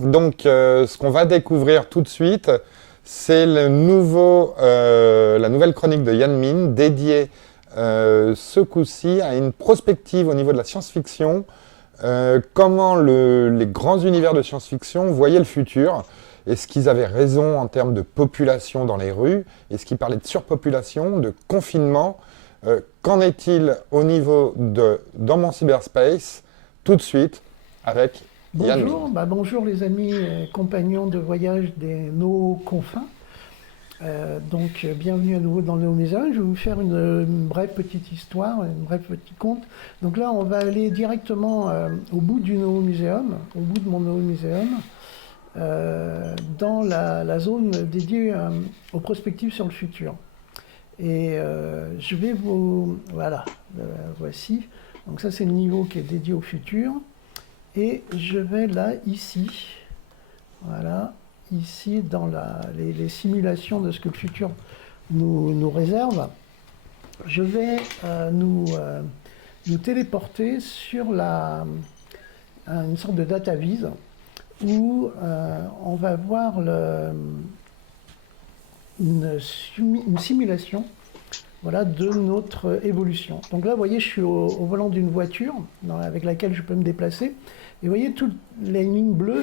Donc, ce qu'on va découvrir tout de suite, c'est la nouvelle chronique de Yan Min, dédiée ce coup-ci à une prospective au niveau de la science-fiction, comment les grands univers de science-fiction voyaient le futur. Est-ce qu'ils avaient raison en termes de population dans les rues? Est-ce qu'ils parlaient de surpopulation, de confinement? Qu'en est-il au niveau dans mon cyberspace? Tout de suite, avec Yan Min. Bonjour les amis compagnons de voyage des nos confins. Bienvenue à nouveau dans le Néo-Muséum. Je vais vous faire une brève petite histoire, un bref petit conte. Donc là, on va aller directement au bout du Néo-Muséum, au bout de mon Néo-Muséum, dans la zone dédiée aux prospectives sur le futur. Et je vais vous... Voilà, voici. Donc ça, c'est le niveau qui est dédié au futur. Et je vais là, ici, voilà, ici dans les simulations de ce que le futur nous réserve, je vais nous téléporter sur une sorte de data vise où on va voir une simulation, voilà, de notre évolution. Donc là, vous voyez, je suis au volant d'une voiture avec laquelle je peux me déplacer. Et vous voyez, toutes les lignes bleues,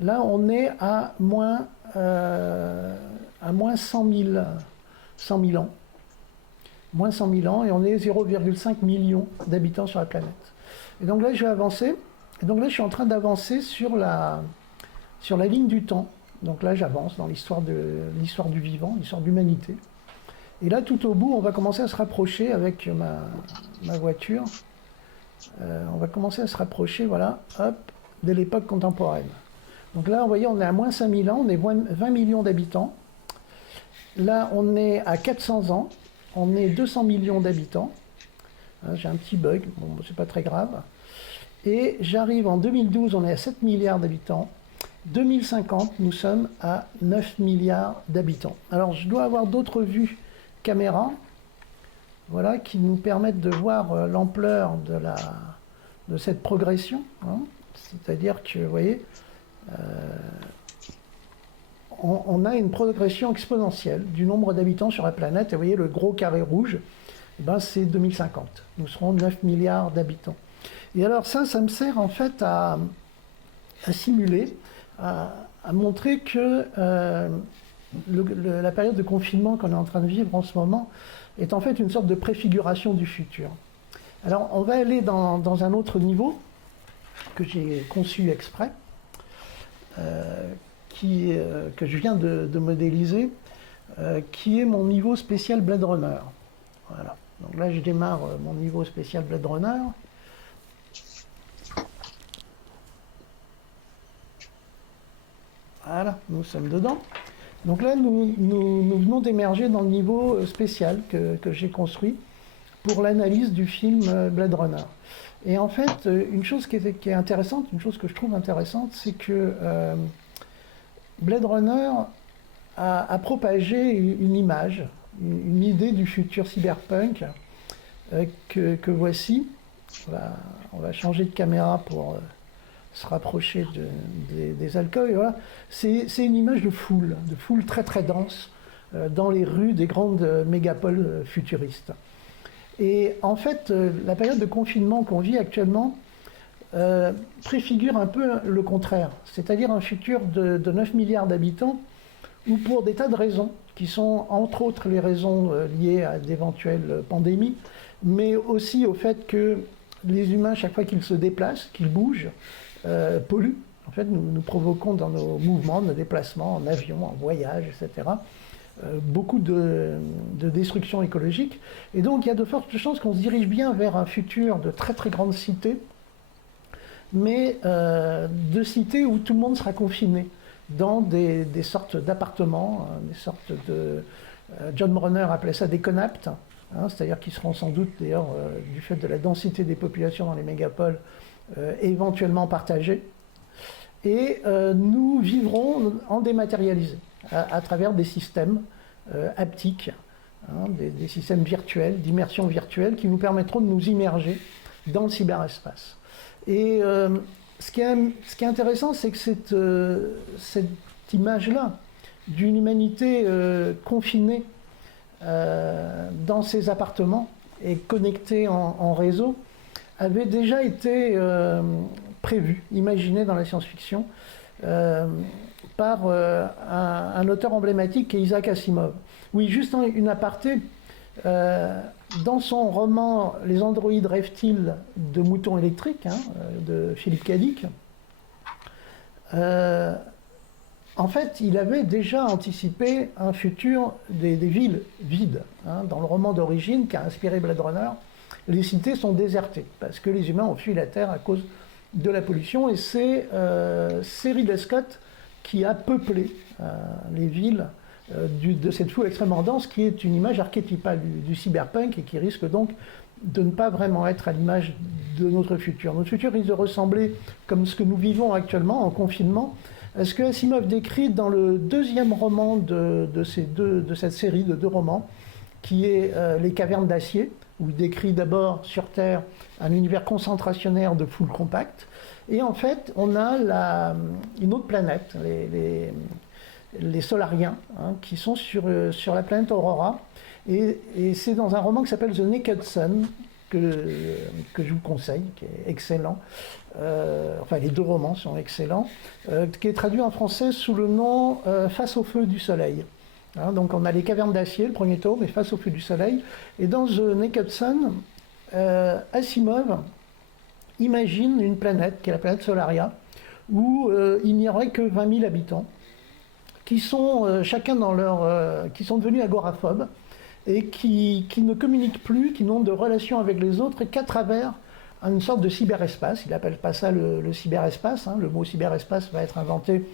là on est à moins 100 000 ans. Moins 100 000 ans, et on est 0,5 million d'habitants sur la planète. Et donc là, je vais avancer. Et donc là, je suis en train d'avancer sur la ligne du temps. Donc là, j'avance dans l'histoire du vivant, l'histoire de l'humanité. Et là, tout au bout, on va commencer à se rapprocher avec ma voiture. On va commencer à se rapprocher, voilà, hop, de l'époque contemporaine. Donc là, vous voyez, on est à moins 5000 ans, on est 20 millions d'habitants. Là, on est à 400 ans, on est 200 millions d'habitants. J'ai un petit bug, bon, c'est pas très grave. Et j'arrive en 2012, on est à 7 milliards d'habitants. 2050, nous sommes à 9 milliards d'habitants. Alors, je dois avoir d'autres vues caméra, voilà, qui nous permettent de voir l'ampleur de cette progression. Hein. C'est-à-dire que, vous voyez, on a une progression exponentielle du nombre d'habitants sur la planète. Et vous voyez, le gros carré rouge, c'est 2050. Nous serons 9 milliards d'habitants. Et alors ça me sert en fait à simuler, à montrer que la période de confinement qu'on est en train de vivre en ce moment est en fait une sorte de préfiguration du futur. Alors on va aller dans un autre niveau que j'ai conçu exprès, que je viens de modéliser, qui est mon niveau spécial Blade Runner. Voilà. Donc là je démarre mon niveau spécial Blade Runner. Voilà, nous sommes dedans. Donc là, nous venons d'émerger dans le niveau spécial que j'ai construit pour l'analyse du film Blade Runner. Et en fait, une chose qui est intéressante, une chose que je trouve intéressante, c'est que Blade Runner a propagé une image, une idée du futur cyberpunk que voici. On va changer de caméra pour se rapprocher des alcools. Voilà. C'est une image de foule très très dense dans les rues des grandes mégapoles futuristes. Et en fait, la période de confinement qu'on vit actuellement préfigure un peu le contraire, c'est-à-dire un futur de 9 milliards d'habitants où pour des tas de raisons, qui sont entre autres les raisons liées à d'éventuelles pandémies, mais aussi au fait que les humains, chaque fois qu'ils se déplacent, qu'ils bougent, polluent. En fait, nous provoquons dans nos mouvements, nos déplacements, en avion, en voyage, etc., beaucoup de destruction écologique. Et donc, il y a de fortes chances qu'on se dirige bien vers un futur de très très grandes cités, mais de cités où tout le monde sera confiné dans des sortes d'appartements, des sortes de... John Brunner appelait ça des conaptes, hein, c'est-à-dire qu'ils seront sans doute, d'ailleurs, du fait de la densité des populations dans les mégapoles, éventuellement partagés. Et nous vivrons en dématérialisé, à travers des systèmes haptiques des systèmes virtuels, d'immersion virtuelle, qui nous permettront de nous immerger dans le cyberespace. Et ce qui est intéressant, c'est que cette image-là d'une humanité confinée dans ses appartements et connectée en réseau avait déjà été prévue, imaginée dans la science-fiction par un auteur emblématique qui est Isaac Asimov. Oui, juste une aparté. Dans son roman Les androïdes rêvent-ils de moutons électriques, de Philippe Cadic, en fait, il avait déjà anticipé un futur des villes vides. Dans le roman d'origine qui a inspiré Blade Runner, les cités sont désertées parce que les humains ont fui la Terre à cause de la pollution, et c'est Ridley Scott qui a peuplé les villes de cette foule extrêmement dense, qui est une image archétypale du cyberpunk et qui risque donc de ne pas vraiment être à l'image de notre futur. Notre futur risque de ressembler, comme ce que nous vivons actuellement en confinement, à ce que Asimov décrit dans le deuxième roman de cette série de 2 romans, qui est Les Cavernes d'Acier, où il décrit d'abord sur Terre un univers concentrationnaire de foule compacte, et en fait on a une autre planète, les Solariens, qui sont sur la planète Aurora, et c'est dans un roman qui s'appelle The Naked Sun, que je vous conseille, qui est excellent, enfin les 2 romans sont excellents, qui est traduit en français sous le nom Face au feu du soleil. Donc on a Les Cavernes d'Acier, le premier tome, et Face au feu du soleil, et dans The Naked Sun, Asimov imagine une planète, qui est la planète Solaria, où il n'y aurait que 20 000 habitants, qui sont chacun qui sont devenus agoraphobes, et qui ne communiquent plus, qui n'ont de relations avec les autres qu'à travers une sorte de cyberespace. Il n'appelle pas ça le cyberespace. Le mot cyberespace va être inventé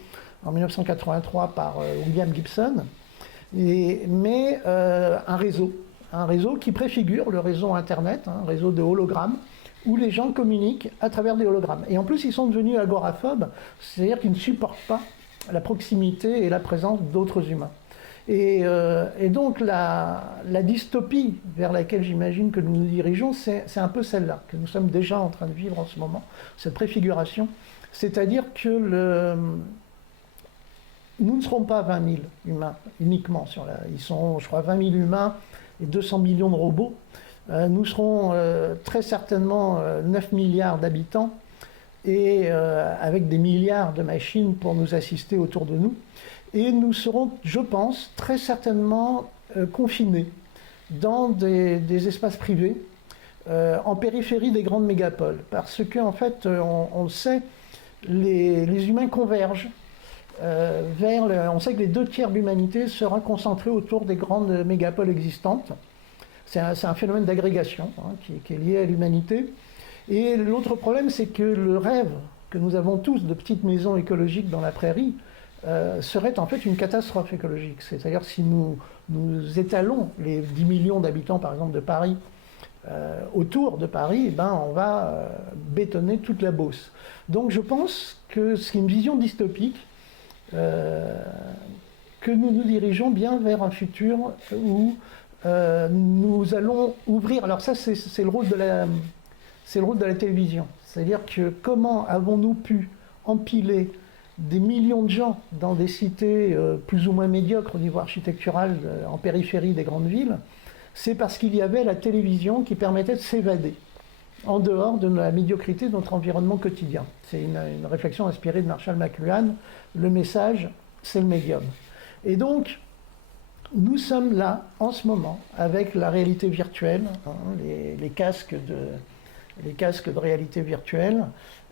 en 1983 par William Gibson. Mais un réseau qui préfigure le réseau Internet, un réseau de hologrammes, où les gens communiquent à travers des hologrammes. Et en plus, ils sont devenus agoraphobes, c'est-à-dire qu'ils ne supportent pas la proximité et la présence d'autres humains. Et donc la dystopie vers laquelle j'imagine que nous nous dirigeons, c'est un peu celle-là, que nous sommes déjà en train de vivre en ce moment, cette préfiguration. C'est-à-dire que nous ne serons pas 20 000 humains uniquement sur ils sont, je crois, 20 000 humains et 200 millions de robots. Nous serons très certainement 9 milliards d'habitants, et avec des milliards de machines pour nous assister autour de nous. Et nous serons, je pense, très certainement confinés dans des espaces privés, en périphérie des grandes mégapoles. Parce qu'en fait, on le sait, les humains convergent on sait que les 2/3 de l'humanité sera concentrée autour des grandes mégapoles existantes. C'est un phénomène d'agrégation qui est lié à l'humanité. Et l'autre problème, c'est que le rêve que nous avons tous de petites maisons écologiques dans la prairie serait en fait une catastrophe écologique. C'est-à-dire si nous étalons les 10 millions d'habitants, par exemple, de Paris, autour de Paris, on va bétonner toute la Beauce. Donc je pense que c'est une vision dystopique, que nous nous dirigeons bien vers un futur où nous allons ouvrir. Alors ça, c'est le rôle de la télévision. C'est-à-dire que comment avons-nous pu empiler des millions de gens dans des cités plus ou moins médiocres au niveau architectural en périphérie des grandes villes? C'est parce qu'il y avait la télévision qui permettait de s'évader en dehors de la médiocrité de notre environnement quotidien. C'est une réflexion inspirée de Marshall McLuhan. Le message, c'est le médium. Et donc, nous sommes là, en ce moment, avec la réalité virtuelle, les casques de réalité virtuelle,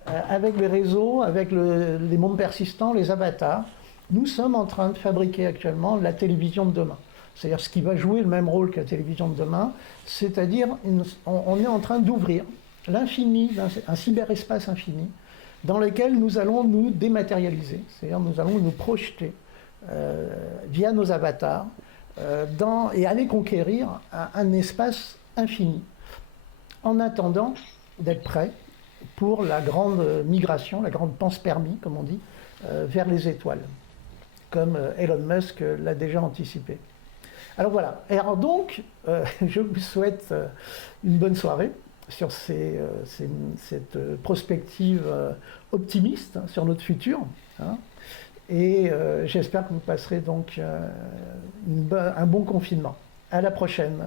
avec les réseaux, avec les mondes persistants, les avatars. Nous sommes en train de fabriquer actuellement la télévision de demain. C'est-à-dire ce qui va jouer le même rôle que la télévision de demain, c'est-à-dire on est en train d'ouvrir l'infini, un cyberespace infini, dans lequel nous allons nous dématérialiser, c'est-à-dire nous allons nous projeter via nos avatars et aller conquérir un espace infini, en attendant d'être prêt pour la grande migration, la grande panspermie, comme on dit, vers les étoiles, comme Elon Musk l'a déjà anticipé. Alors voilà. Et alors donc, je vous souhaite une bonne soirée sur cette prospective optimiste hein, sur notre futur. Hein. Et j'espère que vous passerez donc un bon confinement. À la prochaine.